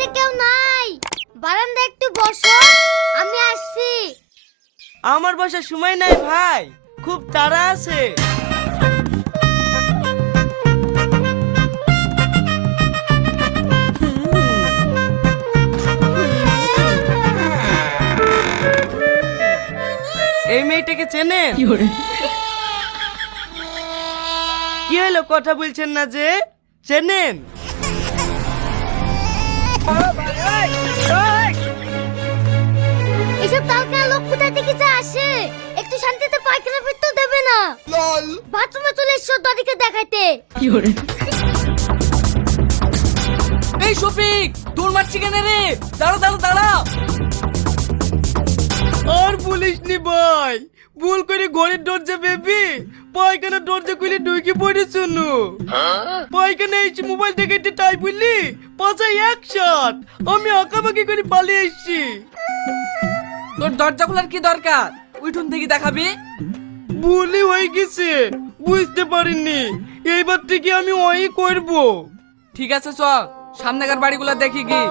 বাড়িতে কেউ নাই, বারান্দায় একটু বসো, আমি আসছি। আমার বসার সময় নাই ভাই, খুব তাড়া আছে। এই মেয়েটাকে চেনেন? কি হলো, কথা বলছেন না যে? চেনেন? এসব কালকা লোক কোথায় থেকে যে আসে, একটু শান্তিতে পায়খানা ফিরতে দেবে না। বাথরুমে চলে এসো দাদিকে দেখাইতে। এই শফিক, দৌড় মারছি কেন রে? দাঁড়া দাঁড়া দাঁড়া। আর বলিস নি ভাই, ভুল করে ঘরের দরজা বেবি পায়খানার দরজা খুলে ঢুকে পড়েছ। পায়খানা এসে মোবাইল দেখাইতে তাই বললি পাঁচাই একসাথ আমি আঁকাবাকি করে পালিয়ে এসছি। তোর দরজা খোলার কি দরকার? উঠুন থেকে দেখাবি। ভুলই হয়ে গেছে, বুঝতে পারিনি। এইবার থেকে আমি ওই করব। ঠিক আছে চ, সামনেকার বাড়িগুলো দেখি কি।